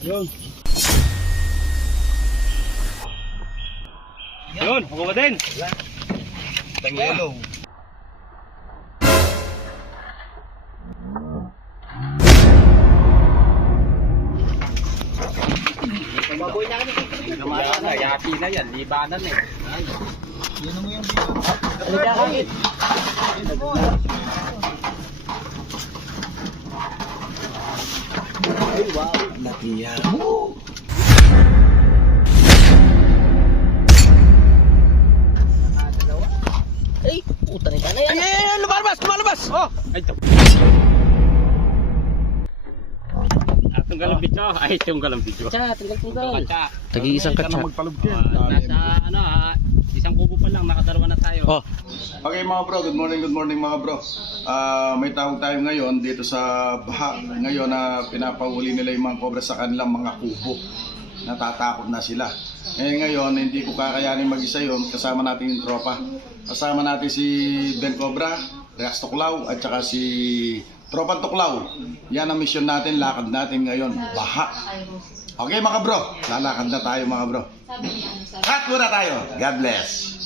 Yun. Yun, ako ba din? Tang yellow. Yan na, yati na yan, libanan eh. Ay, puta na yan. Ay, Ay, ay, ay, lumalabas, lumalabas! Oh! Ay, ito. Atong galambit no? Ay, itong galambit ko. Katsa. Katsa. Tagi-isang katsa. Ah, nasa ano ah, isang kubo pa lang, nakadalawa na tayo. Oh, Okay mga bro, good morning, good morning mga bro. Ah, may tawag tayo ngayon dito sa Baha. Ngayon na pinapahuli nila yung mga kobra sa kanilang mga kubo. Natatakot na sila. Eh ngayon, hindi ko kakayanin mag-isa yun. Kasama natin yung tropa. Kasama natin si Ben Cobra, Rex at saka si Tropa Tuklaw. Yan ang mission natin, lakad natin ngayon. Baha. Okay mga bro, lalakad na tayo mga bro. Cut muna tayo. God bless.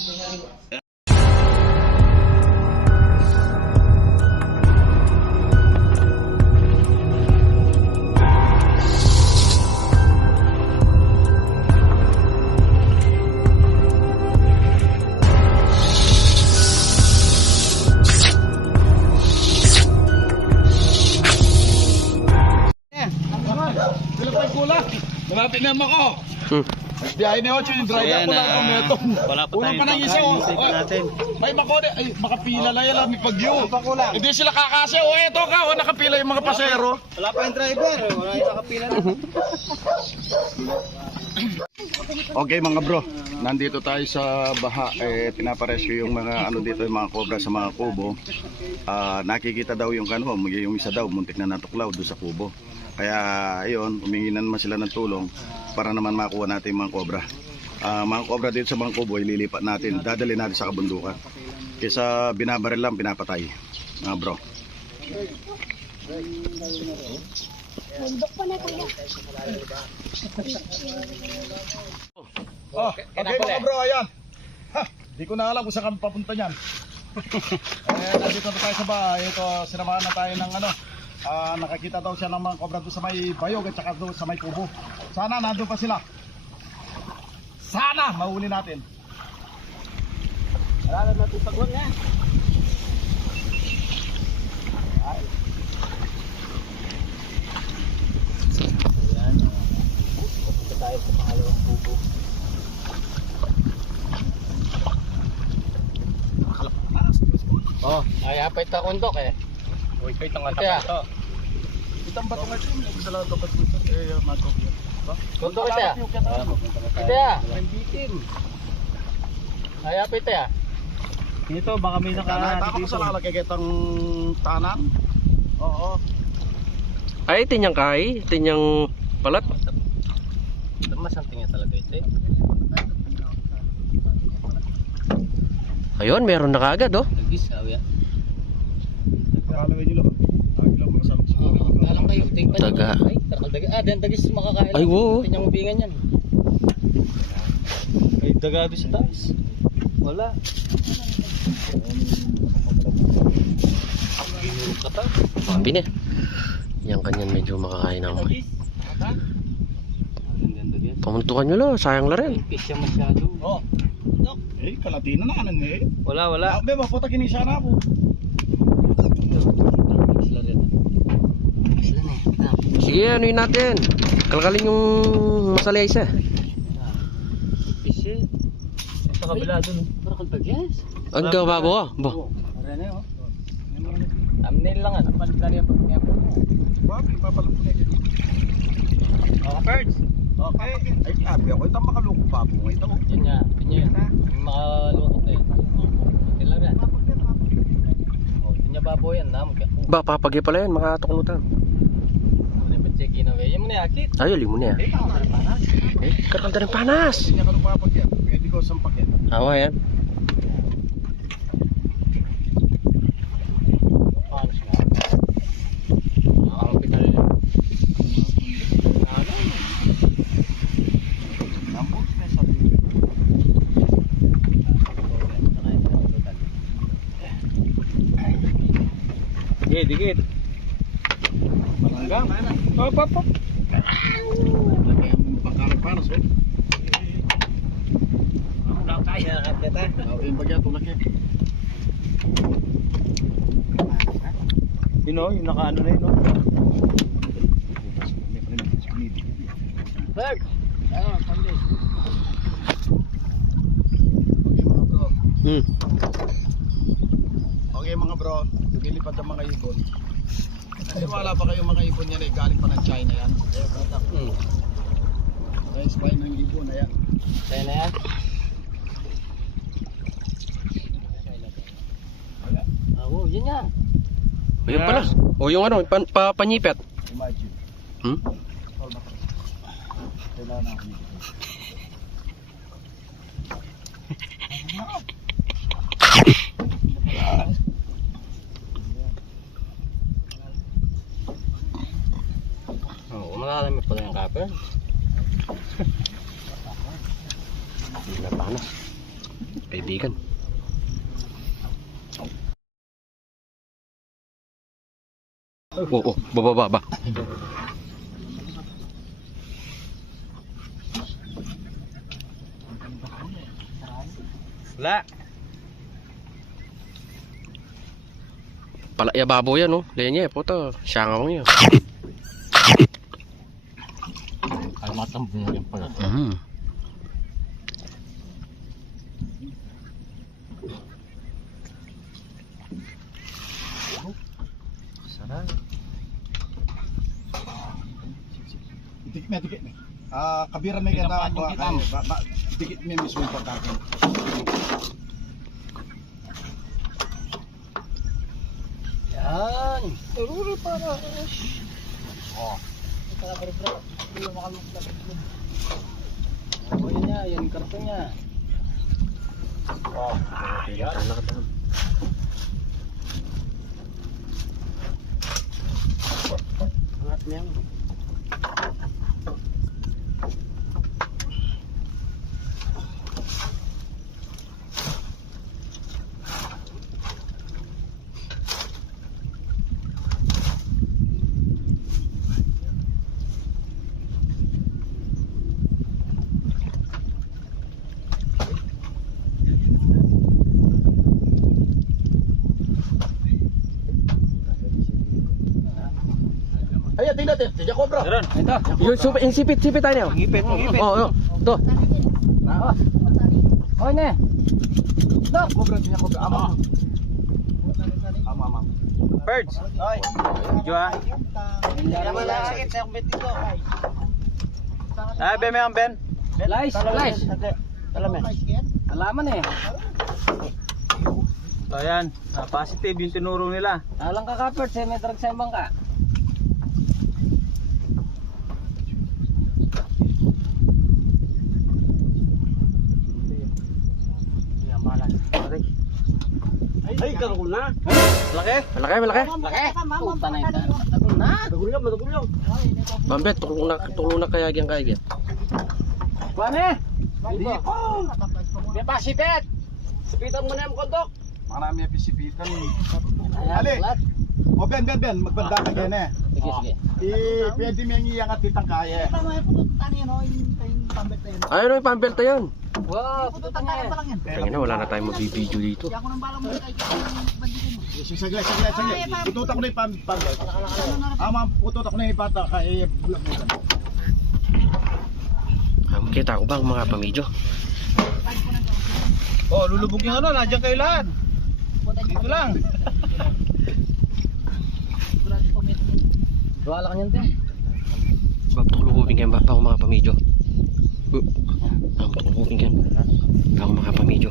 Malapit na ako. hmm. Biyahe ni Ocho yung driver ko lang ah, ang meto. wala pa tayong pa isa oh. Oh, natin. May makode, ay makapila na yan, may pagyo. Hindi sila kakase. O eto ka, o nakapila yung mga pasero. Wala pa yung driver, wala yung nakapila na. Okay mga bro, nandito tayo sa baha, eh, pinaparescue yung mga ano dito, yung mga cobra sa mga kubo. Ah, nakikita daw yung kano, yung isa daw, muntik na natuklaw doon sa kubo. Kaya ayun, humingi na naman sila ng tulong para naman makuha natin yung mga cobra. Ah, mga cobra dito sa mga kubo, ililipat natin, dadali natin sa kabundukan. Kesa binabaril lang, pinapatay. Mga bro. Oh, okay mga bro, ayan. Ha, di ko na alam kung saan kami papunta niyan. eh, nandito na tayo sa bahay. Ito, sinamahan na tayo ng ano. Ah, nakakita daw siya ng mga cobra doon sa may bayog at saka doon sa may kubo. Sana nandun pa sila. Sana mahuli natin. Wala na natin pagwag na. Ayan. Punta tayo sa pangalawang kubo. Oh, ay apay ta kundok eh. Uy, kay tanga Kaya? ta to. Itang bato nga din, sa lahat dapat dito. Eh, mato. kundok siya. Ito ya. Bitin. Ay, apa ito ya? Dito baka may Tanay, naka tama ko sa lalagay kitang tanan. Oo. Ay, tinyang kai, tinyang palat. Mas ang tingin talaga ito eh. Ayun, meron na kaagad oh. Nagdisaw yan. Nakalagay talang kayo. Tingnan niyo. Daga. Ay, tarakal daga. Ah, dan dagis makakain. Ay, wow. Tinyang ubingan yan. Ay, daga doon sa taas. Wala. Ginurog ka ta. Sabi niya. Yan kanyan medyo makakain ng mga. Pamuntukan nyo lang, sayang la rin. Fish siya masyado. Oh. Eh, kalatina na kanan eh. Wala, wala. Ah, be, maputa kinisa na ako. Isla rin. Isla na eh. Ah, Sige, ano yun natin? Kalkalin yung masalay isa. Eh. Sa kabila doon. Tarakal dagis. Ang gabago ah. Ba? Thumbnail lang ah. Yung pag-camp. Bakit papalag ko na yun? Oh, birds. Okay. Ay, sabi ako, itang makaloko pa po. Ito. Yun nga. Yung makalukot na yun. Kunti lang yan. Oh, yun niya baboy yan na. Magka. Ba, papagay pala yan, mga tuklutan. Muna pa check in away. Mo na yakit. Ay, ali mo na. Eh. Eh, katanda ng panas. Hindi niya ka papagyan. Pwede ko sa pakyan. Awa yan. Paano siya? Ang pinal. Ano? Malagkit. Malanggang. Hop, hop, hop. Pagkarapanas, oh. Kaya kita. Oh, yung bagay ito laki. Yun o, yung nakaano na yun o. Bird! Ah, pandis. Okay mga bro. Hmm. Okay mga bro, lumilipad ang mga ibon. Kasi wala pa kayong mga ibon yan eh, galing pa ng China yan. Eh, bata. Hmm. Kaya spine ng ibon na yan. Sa'yo na yan? Oo, yun yan. Ayun pala. O yung ano, pan, pa, panyipet. Imagine. Hmm? Kailangan ako. Oo, malalim pala yung kapel. Hindi na panas. Kaibigan. Oo, oh, bababa ba? Wala. Palaya babo yan, oh. Lenye, puto. Siyangawang yun. Kalmatang bumulong pala. Mm. Sarap. Dikit na, dikit na. Ah, kabira na kita ako. Ba, ba, dikit mo mismo yung pagkakin. Yan. Tururi para. Oh. Ito na bro. Hindi makaluklas. Oh, yun niya, yun karton niya. Oh, yan. Angat niya. Tingnan natin. Tingnan ko, bro. Meron. Ito. Yung, sup- yung sipit, sipit tayo niyo. Ngipit, ngipit. Oo, oh, Ito. Oh, ne. Nak, mo, bro. Tingnan ko, bro. Ama. Ama, ama. Birds. Ay. Video ah. Hindi naman nakakit sa akong dito. Ah, Ben, ang Ben. Lice, lice. Alaman. Alaman eh. So ayan, ah, positive yung tinuro nila. Alang ka kapert, sa may drug sa bangka. Karong na. Laki? Malaki, malaki. Laki! Puta na ito. Tagal na! Madagulong, madagulong. Bambet, tulong na, tulong na kaya yan kaya yan. Kuwane! Hindi po. May pasipet! Sipitan mo na yung kondok! Marami ang pisipitan. Ali. O, Ben, Ben, Ben. Magbanda ka dyan eh. Sige, sige. Eh, pwede mo yung iyangat kitang kaya. Ayun, oh, pambelta yun. Wow, puta na wala na tayong magbibideo dito. Saglit, saglit, saglit. Pututak ko na yung pam pam. Ama, ko na yung bata kaya bulag mo. Ah, Kita ko ba ang mga pamidyo? Oh, lulubog yung ano, nandiyan kayo lahat. Dito lang. Wala ka niyan, te. Babutulubin kayo ba pa mga pamidyo? Uh, babutulubin kayo. Ang mga pamidyo.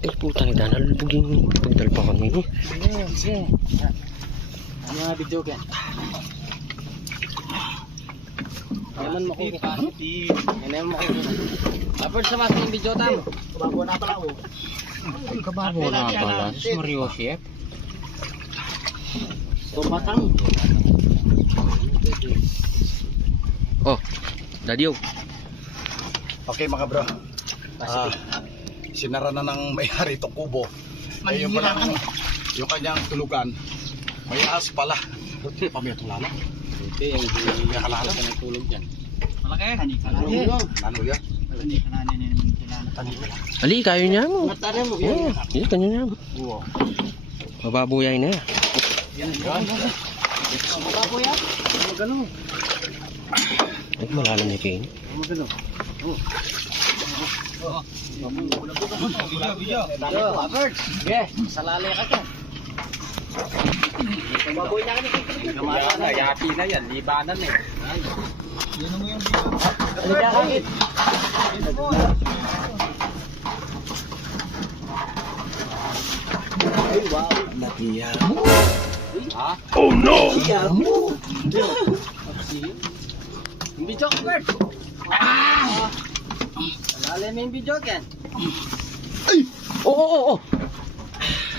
Eh, puta ni Dana, lulubog yung pagdalpa kami. eh. Sige, sige. Ano nga video ka? Yaman mo kung kukasip. Yaman mo kung Kapert sa mas yung video tam. Bago na pala oh. Kababo na pala. Mario Chef. Tumatang. Oh, dadyo. Okay mga bro. Ah, sinara na ng may-ari itong kubo. Eh, yung palang yung kanyang tulugan, may as pala. Buti pa may tulala. Hindi, yung hindi nakalala ka ng tulog dyan. Ano yan? Ali, kayo niya mo. Matari mo. Oo, hindi, kanyo niya mo. Oo. Mababuyay na yan. Ay, malalim ni Kane. Yes, salali ka ka. Baboy na kami. Yan na, yaki na yan. Libanan eh. Ano ka kahit? Ay, wow. Ha? Yung video, Bert. Ah! Salali mo yung video, Ken. Oo, oo, oo.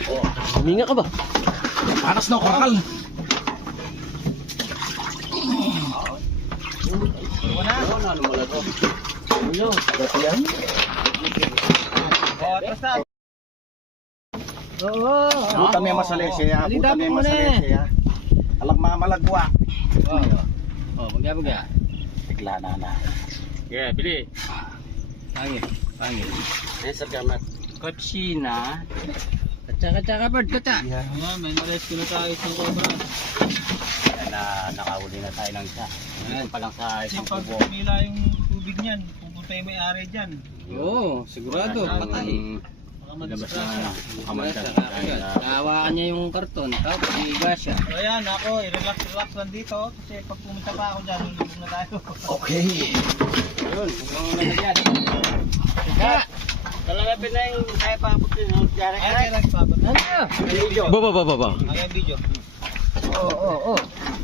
Oh, huminga ka ba? Panas na koral. Butan may masalese ya. Butan may masalese ya. Alang mamalagwa. Oh, magya magya. Bigla na na. Yeah, bili. Pangit. Pangit. Ay, sa gamat. Kotsina. Kacha, kacha ka, Bert. Kacha. may nares ko na tayo sa cobra. Na nakahuli na tayo ng isa. Ayan pa lang sa isang kubo. Pumila yung tubig niyan, pupunta yung may-ari dyan. Oo, sigurado. Patay. Labas na ano. Kamantan. Nahawakan niya yung karton, tapos higa siya. So ayan, ako, i-relax-relax lang dito. Kasi pag pumunta pa ako dyan, lulubog na tayo. Okay. Yun, kung ano na yan. Higa! Talalapin na yung kaya kaya nagpapat. Video. Ba, ba, ba, ba, ba. Ay, ang video. Oo, oo, oo.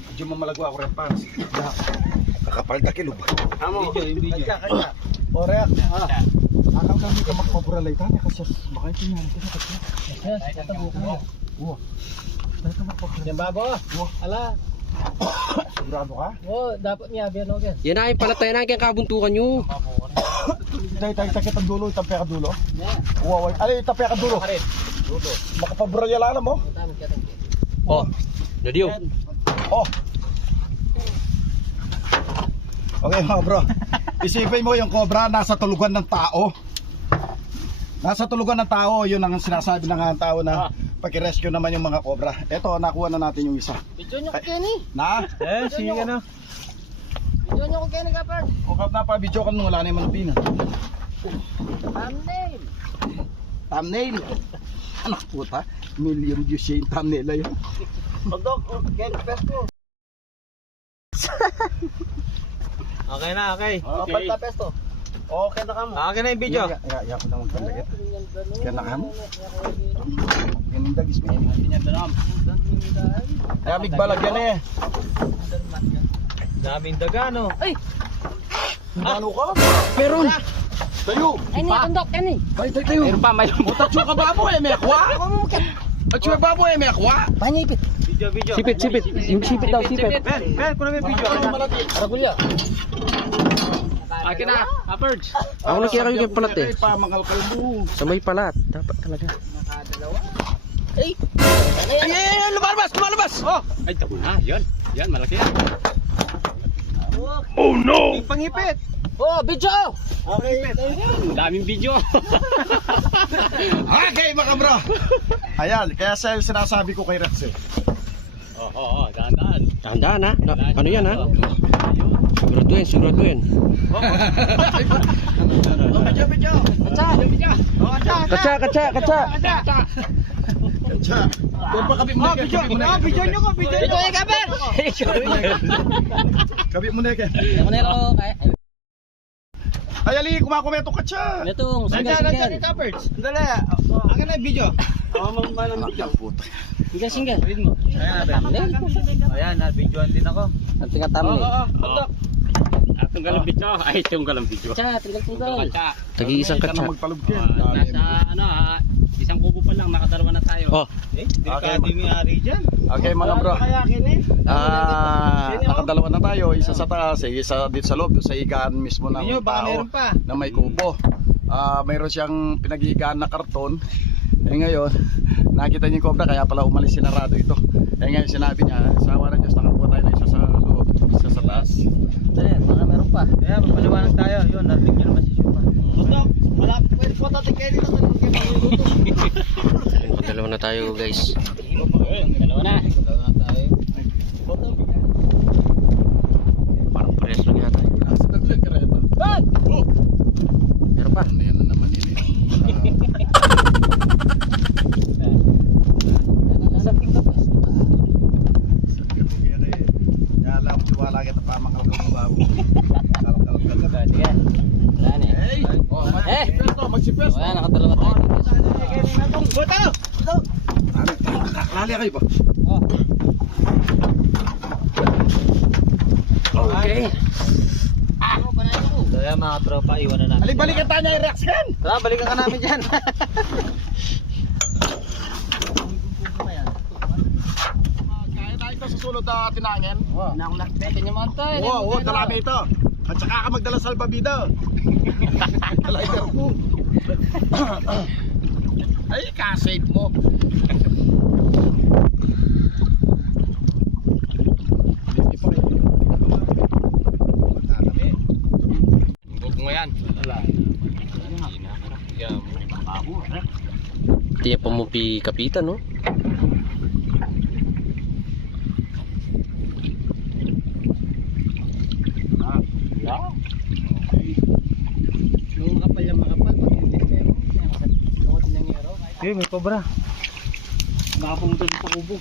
Medyo mamalagwa ako rin panas. Kakapal na kilo ba? Amo. Yung video. Kacha, kacha. Ore, ah. Akang kami ka magpaburalay tanya kasi baka ito yan. Yan babo. Ala. Sigurado ka? Oh, dapat niya, biyan ako yan. Yan ay pala tayo na kaya kabuntukan nyo. Tayo tayo tayo kitang dulo, itampay ka dulo. Wow, alay itampay ka dulo. Makapaburalay lang mo. Oh, radio. Oh. Okay mga bro. Isipin mo yung cobra nasa tulugan ng tao. Nasa tulugan ng tao, yun ang sinasabi ng tao na pag-rescue naman yung mga cobra. Eto, nakuha na natin yung isa. Video niyo ko, Kenny. Na? Eh, sige ka na. Video niyo ko, Kenny Kapag. Kung na pa video ka nung wala na yung manupinan. Thumbnail. Thumbnail. Anak puta, million views siya yung thumbnail na yun. Pagdok, Kenny Pesto. Okay na, okay. Okay. Pagta Pesto. Okay na ka mo. Okay na yung video. Ya, ya, ya ko na magpalagay. Kaya nakam. Ganun dagis mo. Kaya bigbalag yan eh. Daming daga, no? Ano ka? Meron! Tayo! Ay, ni Kondok, Kenny. Bay, tayo, tayo! Meron pa, may Tacho ka babo eh, mekwa! Tacho ka babo eh, mekwa! Panyipit. Video, video. Sipit, sipit. Yung sipit daw, sipit. Ben, Ben, kuno may video. Ragulya. Akin na. Upwards. Ako na kaya kayo kay palat eh. Pamangalkal mo. Sa may palat. Dapat talaga. Ay. Ay, ay, ay, lumalabas, lumalabas! Oh! Ay, tapo na. Yan. Yan, malaki yan. Yung pangipit. Oh, video. Ang daming video. Okay mga bro! Ayan, kaya sa sinasabi ko kay Rex eh. Oo, oo, oo. Dahan-dahan. Dahan-dahan ha. Na, ano yan ha? Siguraduhin, siguraduhin. Video, video! Kacha, kacha, kacha. Tsa! Doon pa kabit mo na Video, ah, video nyo ko, video nyo. Video ay kabar. Kabit mo na yan. Ako na kay. Ay, ali, kumakomento ka tsa! Itong Nandiyan, nandiyan yung covers. Dali, akin na yung video. Ang puta. Single single. Ayan, na-videoan din ako. Ang tinga thumbnail. Oo. Tunggal ang video. Ay, tunggal ang tinggal tinggal. Kacha. Tagi-isang Ka na kacha. magpalugkin. Ah, Nasa, ano ah, isang kubo pa lang. Nakadalawa na tayo. Oh, Eh, delikado yung may-ari dyan. Okay mga bro. Kaya akin eh. Ah, nakadalawa na tayo, isa sa taas, eh, isa dito sa loob, sa higaan mismo ng baka tao meron pa. na may kubo. Ah, mayroon siyang pinaghihigaan na karton Eh ngayon, nakita niya yung cobra kaya pala umalis sinarado ito. Eh ngayon sinabi niya, sa awa ng Diyos, nakakuha tayo ng isa sa loob, isa sa taas. Dali, baka meron pa. Kaya magpaliwanag tayo. Yun, narinig nyo naman si Shuma. Putok, wala, pwede kayo dito. Tanong kayo magluluto. Ayun, dalawa na tayo guys. Dalawa na. Dalawa na tayo. Parang pares lang yata. eh. Ah, sa dagdag ka rin ito. Oh! Meron pa. Ano yan na naman yun eh. Kaya alam, tiwala kita pa mga babo. Sige. Wala na eh. Oh, Eh! magsipes to, magsipes. Wala, nakadalawa tayo. Lali kayo ba? Okay. So yan mga tropa, iwan na namin. Alibalikan tayo niya i-react yan. Tara, balikan ka namin dyan. Kaya sa sulod na tinangin. Pwede nyo mga tayo. Wow, wow, dalami ito. At saka ka magdala sa albabida. Lighter mo. Ay, kasave mo. Tiya pa mo pi kapitan no? Eh, may cobra. Nakapunta dito sa kubo.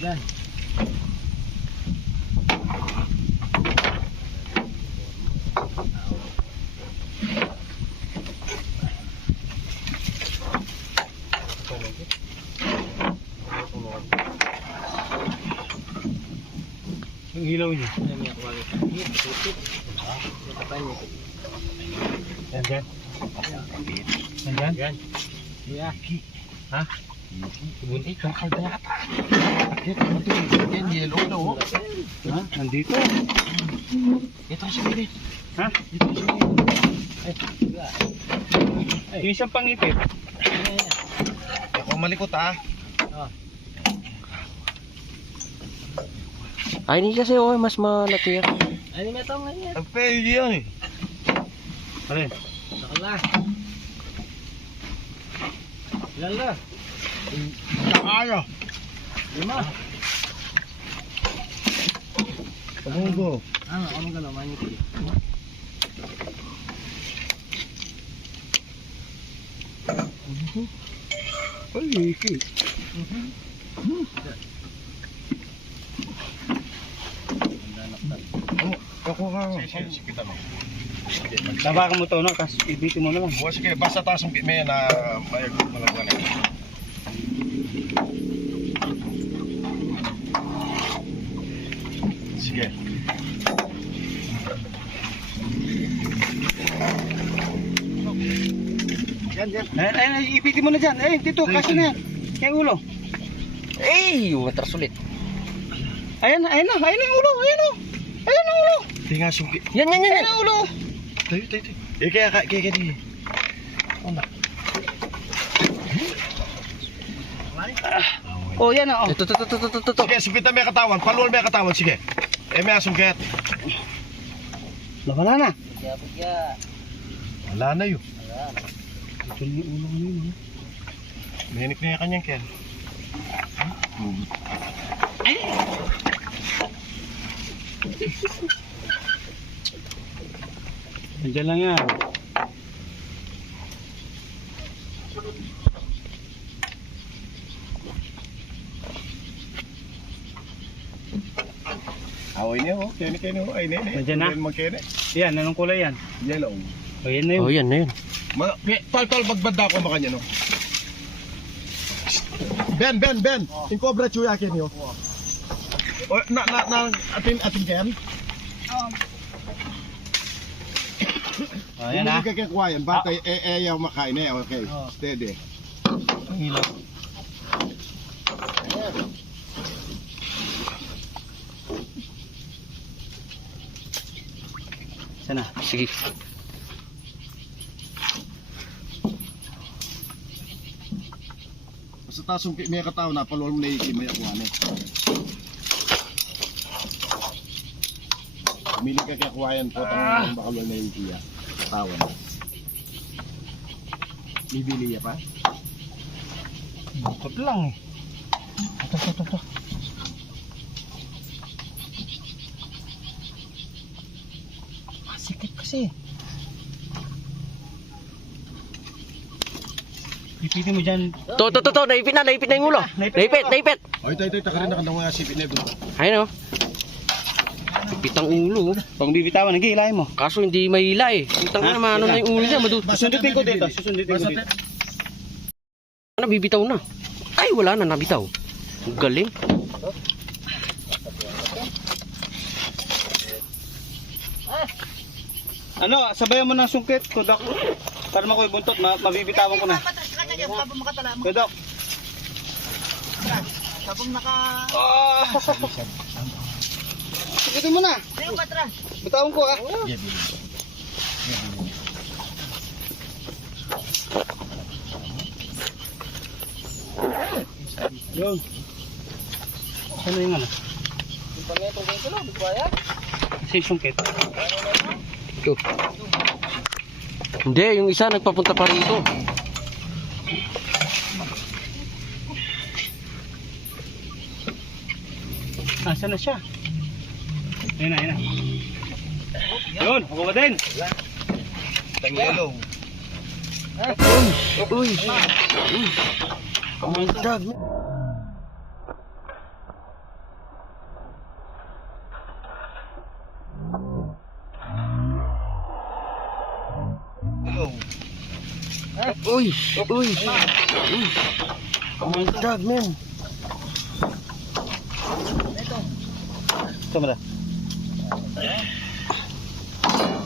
Diyan. Niya. Yan dyan. Yan dyan. Yan. Yeah. Ha? Bunti. Kung kaya. Yan, yellow na oh. Ha? Nandito. Ito si Birit. Ha? Yung isang pangipit. Ako malikot ah. Ay, hindi kasi oh, mas malaki yan. Ano na ito ngayon? Ang pwede yan eh. Alin? Sakala. Lala. Kaya. Lima. Pamungo. Ah, ano ka naman yung Ay, iki. Ako nga. Sige, sige, tama. Tabakan mo to, no? Tapos ibitin mo na lang. O, sige, basta taas ang may na mayag malagwan eh. Sige. Yan, yan. Ayun, ayun, ibitin mo na dyan. Eh, dito, kasi na yan. Yung ulo. Ay, matras ulit. Ayan na, ayan na, ayan na yung ulo, ayan o. Tinga suki. Yan, yan, yan. Ang ulo. Tayo, tayo, tayo. Eh, kaya, kaya, kaya, kaya. Oh, yan o. Ito, ito, ito, ito, ito, ito. Sige, sukitan may katawan. Paluwal may katawan, sige. Eh, may asungkit. Wala na. Wala na yun. Ito yung ulo ko yun. Menik na yung kanyang ken. Nandiyan lang yan. Away niya, oh. Kene, kene, oh. Ay, nene. Nandiyan na? Magkene. Yan, anong kulay yan? Yellow. O, yan na yun. Oh, yan na yun. Ma tol, tol, magbanda ko makanya, no? Ben, Ben, Ben. Yung cobra chuya ken yo. O, na, na, na, atin, atin ken? O, yan na. Hindi ka kikuha yan. Bata, eh, eh, yung makain eh. Okay, steady. Sana. Sige. tasong may katao na paluwal mo na ikimay ako ano. Umili ka kaya kuwayan po tang bakalwal na yung kiya. Katawan. Bibili ya pa? Bukod lang eh. Ito, ito, ito, ito. Masikip kasi. Pipitin mo dyan. To, to, to, to, naipit na, naipit na yung ulo. Naipit, naipit. O ito, ito, ito, karin na kanang mga sipin na ito. Ayun oh. Naipit ang ulo. oh. Pag bibitawan, nagihilahin mo. Kaso hindi mahila eh. Putang na, ano na yung ulo niya, madu. Susundutin ko dito, susundutin ko dito. Ano, bibitaw na. Ay, wala na, nabitaw. Ang galing. Ano, sabayan mo ng sungkit, Kodok. Para makoy buntot, ma mabibitawan ko na. Kodok. Sabong naka... Ah! Sukitin mo na. Sa'yo patras. Bitawan ko ah. Yun. Ano yung ano? Kasi yung sungkit. Ito. Hindi, yung isa nagpapunta pa rito. Asa na siya? Ayun na, ayun na. Yun, ako ba din? Tangyelong. Uy! Uy! Oh my God! Uy! Uy! Uy! Oh my God, man!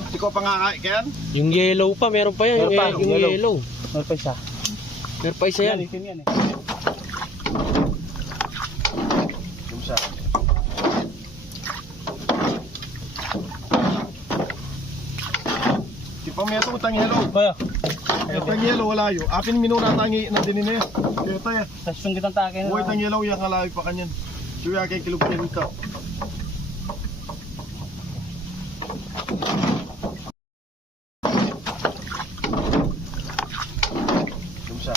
Hindi ko pa nga kaya Yung yellow pa, meron pa yan. Meron pa, yung, yung yellow. yellow. Meron pa isa. Meron pa isa yan. Yan, itim yan eh. Yung sa Di pa may ito tangyelo. Kaya, Yung tangyelo wala yo. Apin minuna tangi na dinine. Kaya tayo. sa sungkit ang take Huwag na. tangyelo yang alawi pa kanyan. Suya kay kilugin ka. Yung sa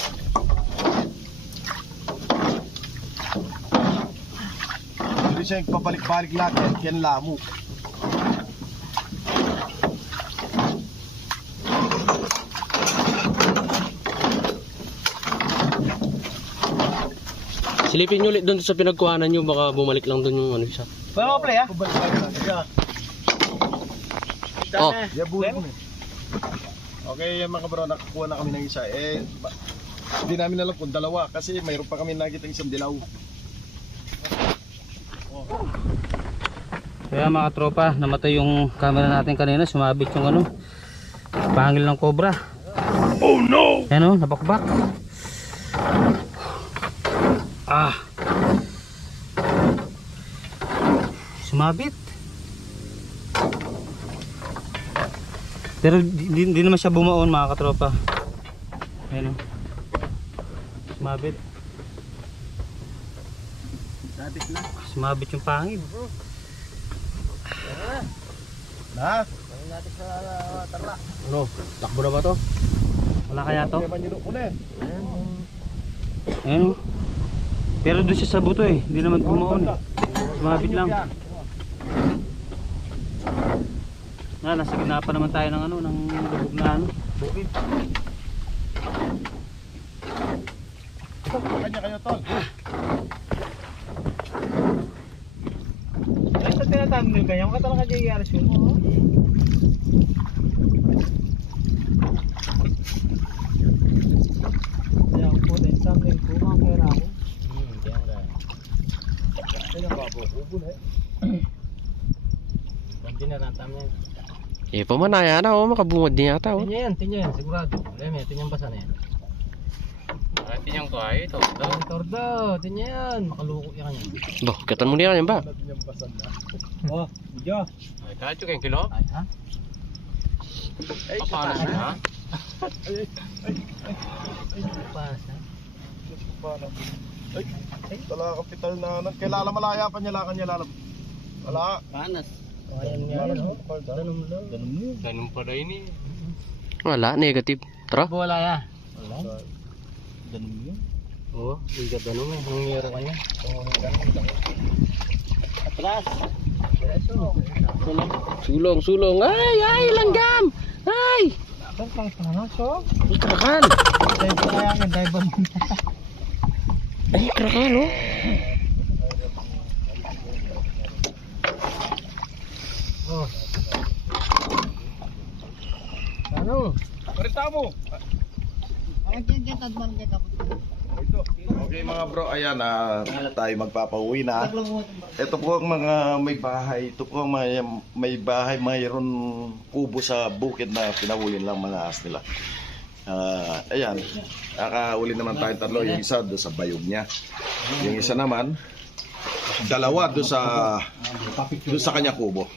Siya pabalik-balik lahat yan, lamo. Silipin nyo ulit doon sa pinagkuhanan nyo, baka bumalik lang doon yung ano isa. Pwede mo play ah? Pabalik-balik siya. Oh, Yabuhin mo. Okay, yan mga bro, nakakuha na kami ng isa. Eh, hindi namin alam kung dalawa kasi mayroon pa kami nakita isang dilaw. Kaya mga tropa, namatay yung camera natin kanina, sumabit yung ano, pangil ng cobra. Oh no! Yan o, nabakbak. Ah. Sumabit. Pero di, di, di naman siya bumaon mga katropa. Ayan o. Sumabit. Sumabit yung pangil. Na? ano? Takbo na ba to? Wala kaya to? Kaya ko na eh. Ayun. oh. Pero doon siya sa buto eh. Hindi naman bumaon. eh. Sumabit lang. Na, nasa gitna pa naman tayo ng ano, ng lubog na ano. Bukid. Kanya kayo tol. Ay, sa tinatanggal kanya, maka talaga dyan yung RSU mo. Yan po, din sa akin po, mga pera ko. Hindi na ratam yan. Eh, pamanaya na, oh, makabungad din yata, oh. Tinya yan, tinya yan, sigurado. Alam mo yan, tinyang basa na yan. Ah, tinyang ko ay, tordo. Tordo, tinya yan. Makaluko yan yan. Bah, katan mo niya yan ba? Oh, medyo. Ay, kahit yung kilo? Ay, ha? Ay, paano siya, ha? Paano siya? paano. Ay, ay, wala kapital na nan. Kailan malaya pa niya lakan niya lalam. Wala. Panas. Ayan nga yan, oh. Ganun lang. Ganun pa rin eh. Wala, negative. Tara. Wala ya. Wala. Ganun yun. Oo, ka ganun eh. Ang meron ka niya. Atras. Sulong, sulong. Ay, ay, langgam. Ay. Krakal. Ay, krakal, oh. Ano? Parita mo. Okay mga bro, ayan na tayo magpapauwi na. Ito po ang mga may bahay. Ito po ang may, may bahay mayroon kubo sa bukid na pinahuli lang mga ahas nila. Ah, ayan, nakahuli naman tayong tatlo. Yung isa doon sa bayog niya. Yung isa naman, dalawa doon sa doon sa kanya kubo.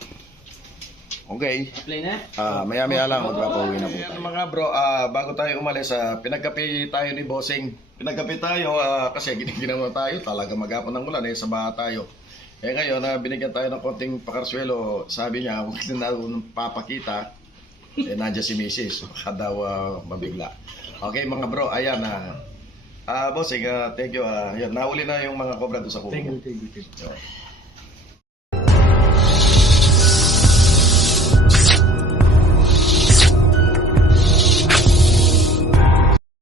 Okay. Play na? Ah, maya-maya lang magpapauwi na po tayo. mga bro, ah, bago tayo umalis, ah, pinagkape tayo ni Bossing. Pinagkape tayo ah, kasi giniginawa tayo, talaga magapon ng ulan eh, sa baha tayo. Eh ngayon, na binigyan tayo ng konting pakarswelo, sabi niya, huwag na daw papakita. Eh, nandiyan si Mrs. Baka daw ah, mabigla. Okay mga bro, ayan na. Ah, bossing, ah, thank you. ah. Yan, nahuli na yung mga cobra doon sa kubo. Thank you, thank you.